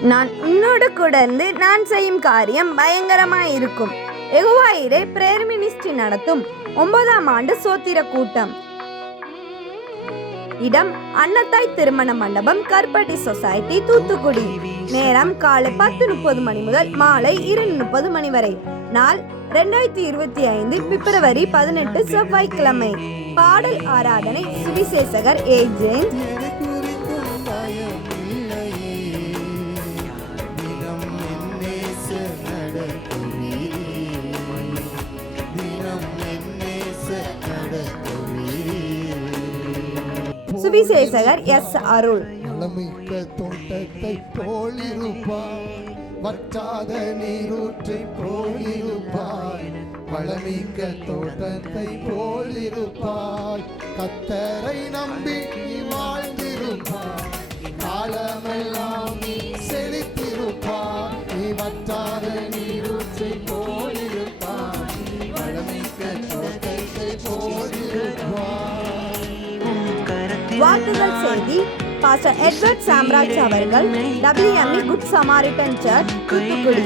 நான் உன்னோடு கூட இருந்து நான் செய்யும் காரியம் பயங்கரமாய் இருக்கும். எகுவாயிரே பிரேயர் மினிஸ்ட்ரி நடத்தும். ஒன்பதாம் ஆண்டு சோத்திர கூட்டம். இடம் அன்னத்தாய் திருமண மண்டபம் கற்பட்டி சொசைட்டி தூத்துக்குடி. நேரம் காலை பத்து முப்பது மணி முதல் மாலை இரு முப்பது மணி வரை. நாள் ரெண்டாயிரத்தி இருபத்தி ஐந்து பிப்ரவரி பதினெட்டு செவ்வாய்க்கிழமை. பாடல் ஆராதனை சுவிசேஷகர் ஏஜென்ட் சுவிசேஷகர் எஸ் அருள். வளமிக்க தோட்டத்தை போலிருப்பாய் வற்றாத நீரூற்றை போலிருப்பாய் வளமிக்க தோட்டத்தை போலிருப்பாய் கத்தரை நம்பி வாழ்ந்திருப்பாய் வாக்குகள் செய்தி. பாஸ்டர் எட்வர்ட் சாம்ராஜ் அவர்கள் WME good Samaritan church Thoothukudi.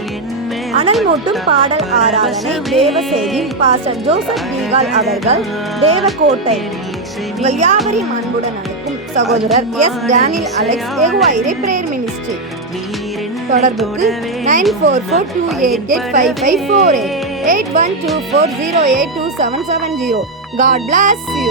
அனல் மூட்டும் பாடல் ஆராதனை தேவ செய்தி. பாஸ்டர் ஜோசப் பீகால் அவர்கள் தேவக்கோட்டை உங்கள் யாவரையும் அன்புடன் அழைக்கும் சகோதரர் எஸ் டேனியல் அலெக்ஸ் ஏகுவாயிரே பிரேயர் மினிஸ்ட்ரி தொடர்புக்கு nine four four two eight eight five five four eight. Eight one two four zero eight two seven seven zero. God bless you